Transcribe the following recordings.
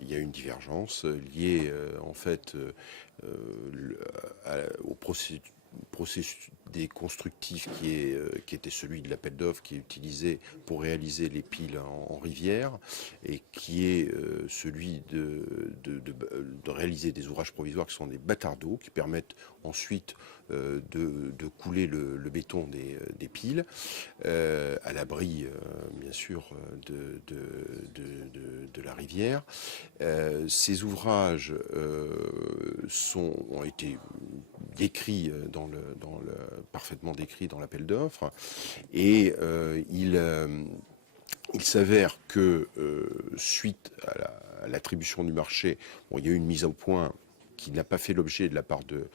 il y a une divergence liée en fait au procédé constructif qui était celui de l'appel d'offres qui est utilisé pour réaliser les piles en rivière et qui est celui de réaliser des ouvrages provisoires qui sont des bâtards d'eau qui permettent ensuite de couler le béton des piles à l'abri bien sûr de la rivière. Ces ouvrages ont été décrits parfaitement décrits dans l'appel d'offres et il s'avère que suite à l'attribution du marché, il y a eu une mise au point qui n'a pas fait l'objet de la part de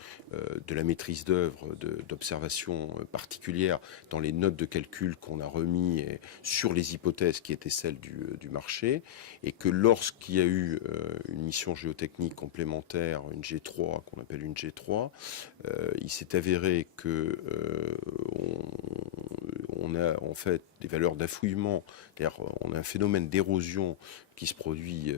la maîtrise d'œuvre, d'observations particulières dans les notes de calcul qu'on a remis sur les hypothèses qui étaient celles du marché, et que lorsqu'il y a eu une mission géotechnique complémentaire, une G3, qu'on appelle une G3, il s'est avéré que on a en fait des valeurs d'affouillement, c'est-à-dire on a un phénomène d'érosion qui se produit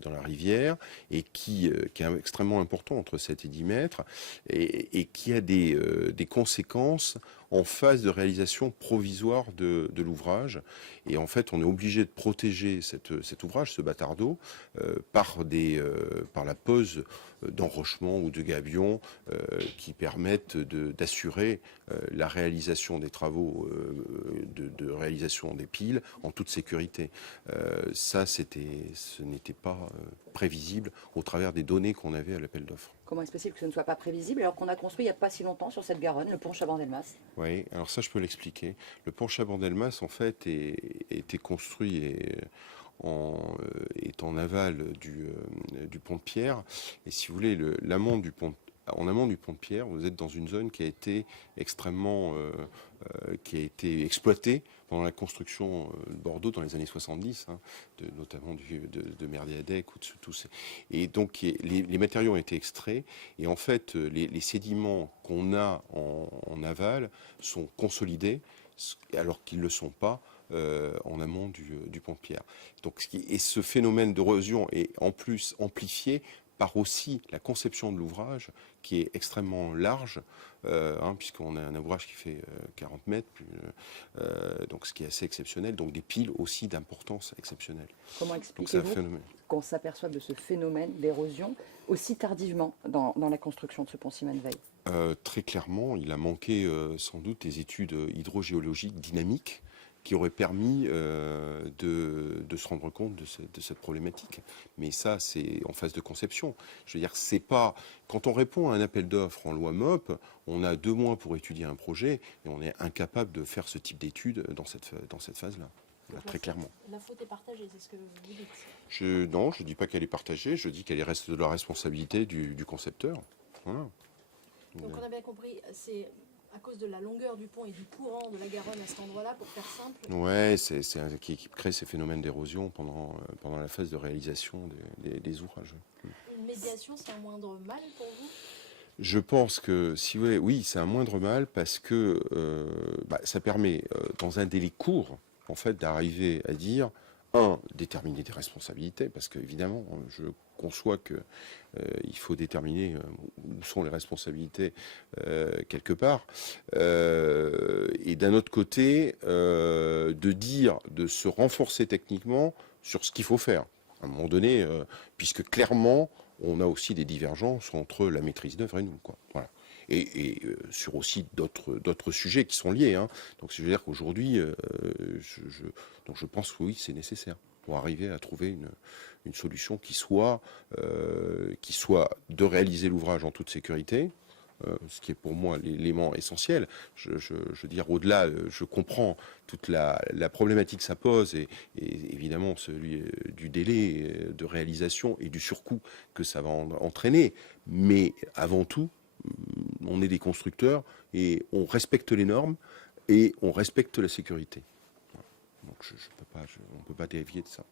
dans la rivière et qui est extrêmement important, entre 7 et 10 mètres, et qui a des conséquences en phase de réalisation provisoire de l'ouvrage. Et en fait, on est obligé de protéger cet ouvrage, ce bâtard d'eau, par la pose d'enrochements ou de gabions qui permettent d'assurer la réalisation des travaux de réalisation des piles en toute sécurité. Ce n'était pas prévisible au travers des données qu'on avait à l'appel d'offres. Comment est-ce possible que ce ne soit pas prévisible alors qu'on a construit il n'y a pas si longtemps sur cette Garonne, le pont Chaban-Delmas? Oui, alors ça je peux l'expliquer. Le pont Chaban-Delmas en fait été construit est en aval du pont de Pierre. Et si vous voulez, en amont du pont de Pierre, vous êtes dans une zone qui a été extrêmement qui a été exploitée pendant la construction de Bordeaux dans les années 70, notamment de Merdiadec ou de tous ces. Et donc les matériaux ont été extraits et en fait les sédiments qu'on a en aval sont consolidés alors qu'ils ne le sont pas en amont du pont de Pierre. Donc, et ce phénomène d'érosion est en plus amplifié par aussi la conception de l'ouvrage qui est extrêmement large, puisqu'on a un ouvrage qui fait 40 mètres, donc ce qui est assez exceptionnel, donc des piles aussi d'importance exceptionnelle. Comment expliquez-vous qu'on s'aperçoive de ce phénomène d'érosion aussi tardivement dans la construction de ce pont Simone Veil? Très clairement, il a manqué sans doute des études hydrogéologiques dynamiques qui aurait permis de se rendre compte de cette problématique. Mais ça, c'est en phase de conception. Je veux dire, c'est pas... Quand on répond à un appel d'offres en loi MOP, on a 2 mois pour étudier un projet et on est incapable de faire ce type d'études dans cette phase-là. Très clairement. La faute est partagée, c'est ce que vous dites. Non, je ne dis pas qu'elle est partagée, je dis qu'elle reste de la responsabilité du concepteur. Voilà. Donc on a bien compris, c'est à cause de la longueur du pont et du courant de la Garonne à cet endroit-là, pour faire simple. Ouais, c'est qui crée ces phénomènes d'érosion pendant la phase de réalisation des ouvrages. Une médiation, c'est un moindre mal pour vous? Je pense que, si vous voulez, oui, c'est un moindre mal parce que ça permet, dans un délai court, en fait, d'arriver à dire, déterminer des responsabilités, parce qu'évidemment, je conçois que il faut déterminer où sont les responsabilités quelque part, et d'un autre côté, de se renforcer techniquement sur ce qu'il faut faire. À un moment donné, puisque clairement, on a aussi des divergences entre la maîtrise d'œuvre et nous, quoi. Voilà. Et sur aussi d'autres sujets qui sont liés. Donc, je veux dire qu'aujourd'hui, je pense que oui, c'est nécessaire pour arriver à trouver une solution qui soit de réaliser l'ouvrage en toute sécurité, ce qui est pour moi l'élément essentiel. Je veux dire, au-delà, je comprends toute la problématique que ça pose et évidemment celui du délai de réalisation et du surcoût que ça va entraîner. Mais avant tout, on est des constructeurs et on respecte les normes et on respecte la sécurité. Donc on ne peut pas dévier de ça.